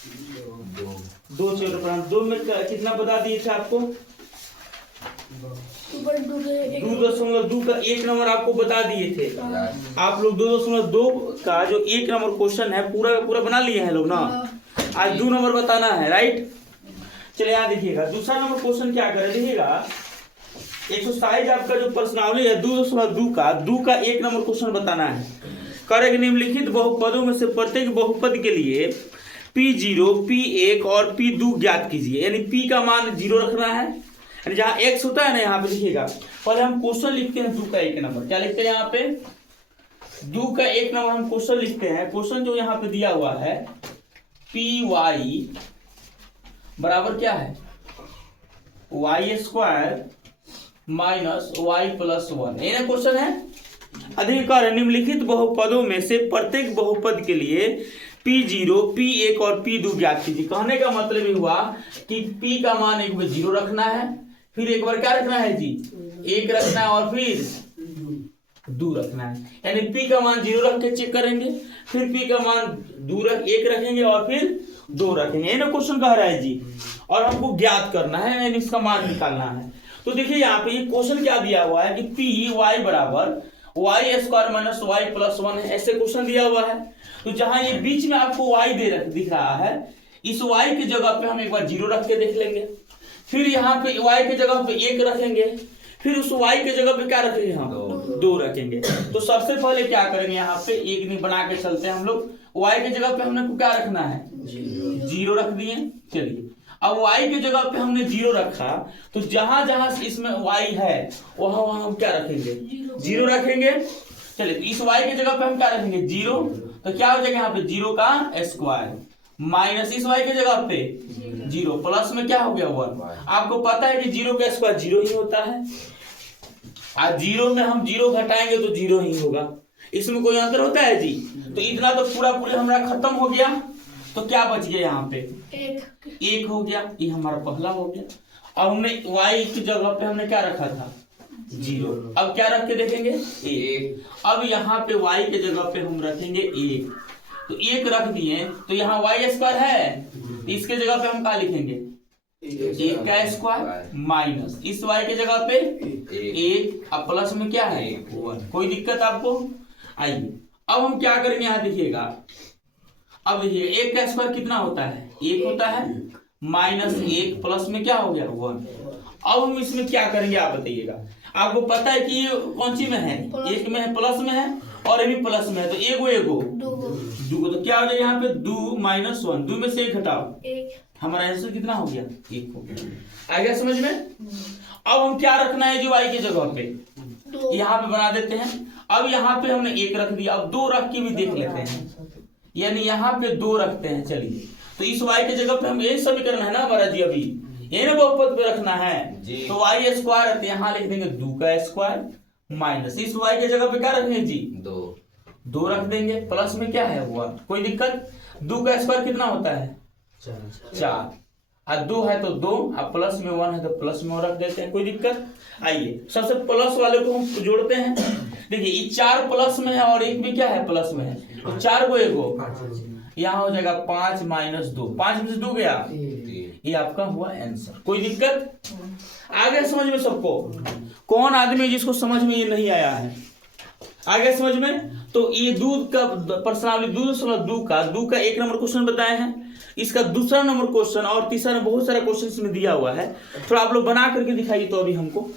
दो चैप्टर पढ़ा, 2 में कितना बता दिए थे आपको? 2.2 का 1 नंबर आपको बता दिए थे। आप लोग 2.2 का जो 1 नंबर क्वेश्चन है पूरा का पूरा बना लिए हैं लोग ना। आज 2 नंबर बताना है, राइट। चलिए यहाँ देखिएगा, दूसरा नंबर क्वेश्चन क्या करे, देखिएगा एक्सरसाइज आपका जो प्रश्नावली है 2.2 का 1 नंबर क्वेश्चन बताना है। करेंगे निम्नलिखित बहुपदों में से प्रत्येक बहुपद के लिए P0, P1 और P2 ज्ञात कीजिए। यानी P का मान 0 रखना है, यानी जहाँ x होता है ना, यहाँ पे देखिएगा पहले हम क्वेश्चन लिखते हैं 2 का 1 नंबर। क्या लिखते हैं यहाँ पे? 2 का 1 नंबर हम क्वेश्चन लिखते हैं। क्वेश्चन जो यहाँ पे दिया हुआ है Py बराबर क्या है? y² माइनस y प्लस 1, ये ना क्वेश्चन है। अधिकार निम्नलिखित बहुपदों में से प्रत्येक बहुपद के लिए P0, P1 और P2 ज्ञात कीजिए। कहने का मतलब ये हुआ कि P का मान एक बार 0 रखना है, फिर एक बार क्या रखना है जी? 1 रखना है और फिर 2 रखना है। यानी P का मान 0 रख के चेक करेंगे, फिर P का मान 1 रखेंगे और फिर 2 रखेंगे। ये ना क्वेश्चन कह रहा है जी, और हमको ज्ञात करना है, यानी इसका मान निकालना है। तो देखिए यहाँ पे ये क्वेश्चन क्या दिया हुआ है कि Py बराबर y² माइनस y प्लस 1 है, ऐसे क्वेश्चन दिया हुआ है। तो जहां ये बीच में आपको y दिख रहा है, इस y की जगह पे हम एक बार 0 रख के देख लेंगे, फिर यहाँ पे y की जगह पे 1 रखेंगे, फिर उस y की जगह पे क्या रखेंगे? हम 2 रखेंगे। तो सबसे पहले क्या करेंगे, यहाँ पे एक नहीं बना के चलते हैं हम लोग। y की जगह पे हमने को क्या रखना है? 0 रख दिए। चलिए अब y की जगह पे हमने 0 रखा, तो जहां जहां इसमें y है वहां वहां हम क्या रखेंगे? 0 रखेंगे। चलिए तो इस y की जगह पे हम क्या रखेंगे? 0। तो क्या हो जाएगा यहाँ पे? 0 का स्क्वायर माइनस इस y की जगह पे 0 प्लस में क्या हो गया? 1। आपको पता है कि 0 का स्क्वायर 0 ही होता है, आज 0 में हम 0 घटाएंगे तो 0 ही होगा। इसमें कोई अंतर होता है जी? तो इतना तो पूरा हमारा खत्म हो गया। तो क्या बच गया यहाँ पे? 1 हो गया, ये हमारा पहला हो गया। अब हमने y की जगह पे हमने क्या रखा था? 0। अब क्या रख के देखेंगे? 1। अब यहाँ पे y की जगह पे हम रखेंगे 1। तो 1 रख दिए, तो यहाँ y² है, तो इसके जगह पे हम क्या लिखेंगे? 1 का स्क्वायर माइनस इस y की जगह पे 1, अब प्लस में क्या है? 1। कोई दिक्कत आपको? आइए अब हम क्या करेंगे, यहाँ देखिएगा। अब देखिए 1 का स्क्वायर कितना होता है? 1 होता है, माइनस 1 प्लस में क्या हो गया? 1। अब हम इसमें क्या करेंगे आप बताइएगा। आपको पता है कि ये कौन सी में है? 1 में है, प्लस में है, और ये भी प्लस में है, तो एगो 2। तो क्या हो जाएगा यहाँ पे? 2 माइनस 1, 2 में से 1 घटाओ, 1। हमारा आंसर कितना हो गया? 1 हो गया। आ गया समझ में? अब हम क्या रखना है जो y की जगह पे? यहाँ पे बना देते हैं। अब यहाँ पे हमने 1 रख दिया, अब 2 रख के भी देख लेते हैं, यानी यहाँ पे 2 रखते हैं। चलिए तो इस y की जगह पे हम यही समीकरण है ना हमारा जी, अभी ये ना बहुपद पे रखना है, तो y² यहाँ लिख देंगे 2 का स्क्वायर माइनस इस y की जगह पे क्या रखेंगे जी? 2 रख देंगे, प्लस में क्या है? 1। कोई दिक्कत? 2 का स्क्वायर कितना होता है? 4। और 2 है तो 2, अब प्लस में 1 है तो प्लस में रख देते हैं। कोई दिक्कत? आइए सबसे प्लस वाले को हम जोड़ते हैं। देखिए ये 4 प्लस में है और 1 भी क्या है? प्लस में है, तो 4 को 1 यहाँ हो जाएगा 5 माइनस 2, 5 में से 2 गया, ये आपका हुआ आंसर। कोई दिक्कत? आ गया समझ में सबको? कौन आदमी जिसको समझ में ये नहीं आया है? आ गया समझ में? तो ये दूध का प्रश्नावली 2.2 का 1 नंबर क्वेश्चन बताए हैं। इसका दूसरा नंबर क्वेश्चन और तीसरा बहुत सारा क्वेश्चन इसमें दिया हुआ है, थोड़ा आप लोग बना करके दिखाइए तो अभी हमको।